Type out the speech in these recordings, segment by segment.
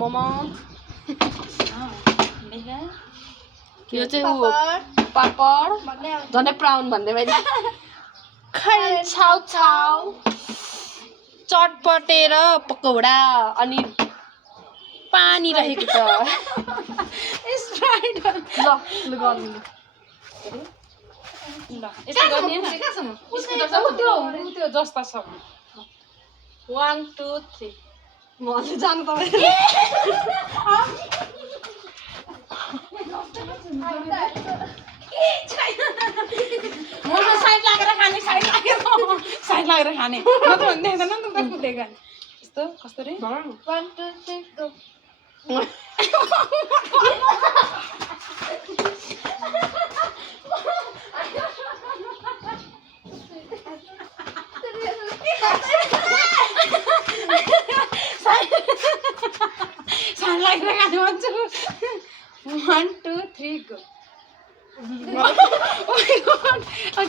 मोमो यो चाहिँ पापड झन्डै प्राउन भन्दै मैले खै छाउ छाउ चटपटे र पकौडा अनि पानी रहेको छ स्प्राइट ल ल गर्नु ल यसो गर्ने हैन त्यो जस्ता छ 1 2 3 म अझै जानु पर्दैन म साइड लागेर खाने साइड लागेर खाने म त भन्दैछ न त फुटेको यस्तो कस्तो रे 1 2 3 गो साइड लागेर खाने भन्छु 1 2 3 गो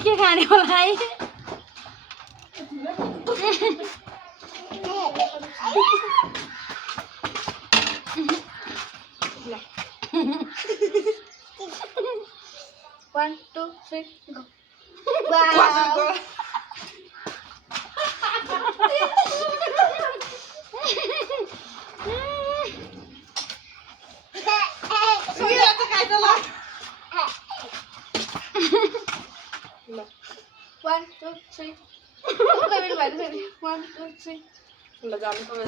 के खाने होला है One, two, three, go. Wow. One, two, three. One, two, three. Là dám không vậy?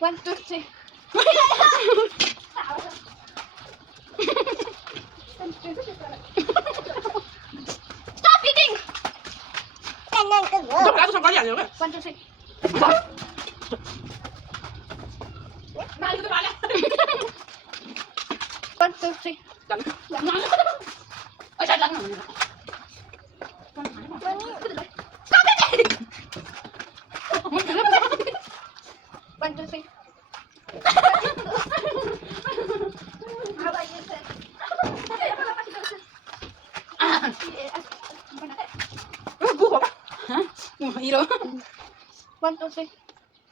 One, two, three. Stop eating. One, two, three. One, two, three. Stop it! One, two, three. Hero. One, two, three.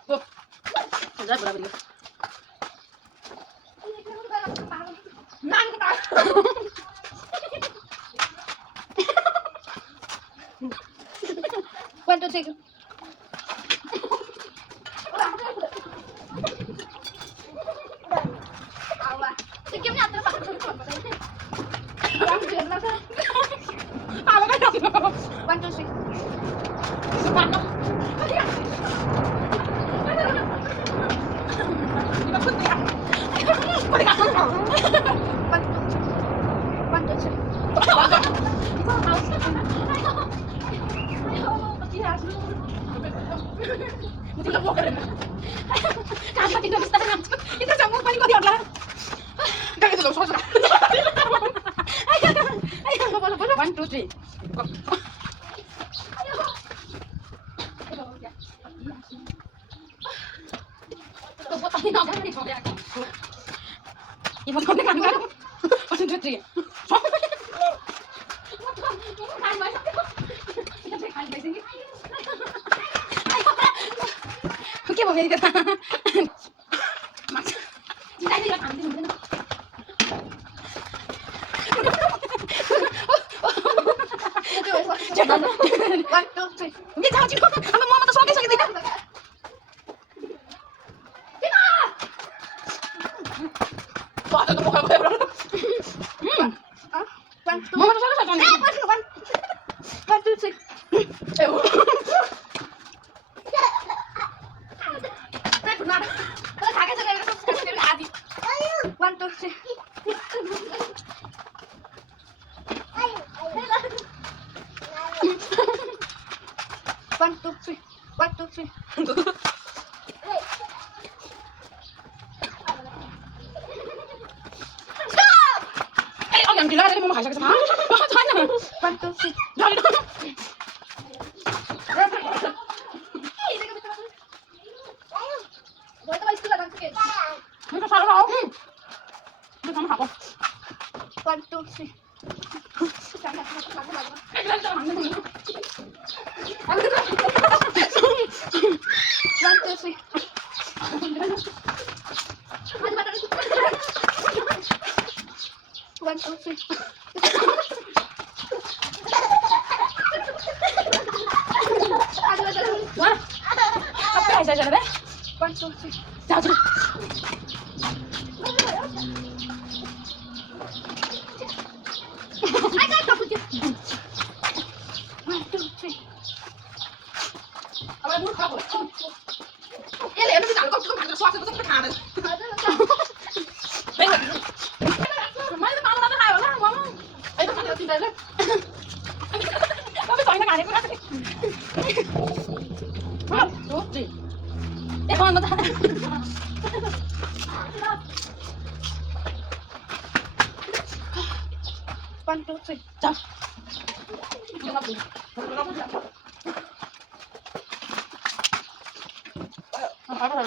Go. Jangan berapa dia? One, two, three. One, two, three. One, two, three. Ibu kau nak kan? One, two, three. Okay, boleh kita. One, two, three. Ini jangan cikgu. Kamu mau mata suami sakit tidak? One, two, three. One, two, three. One, two, three. One, two, three. Stop! Yang gila tadi mau makan sama. One, two, three. One, two, three. 2, 3. Chào chị. Ai cái cặp chị. 1, 2, 3. Apa muốn không? Cái lẽ nó cái con không phải xoa nó không thà này. Đây là mấy cái con nó hai bạn nó không? Ấy nó ăn được gì đây đấy. Nó mới coi nó ngài này nó ăn. Ủa gì? Cái con nó ta. One, two, three. Chào. Không phải rồi.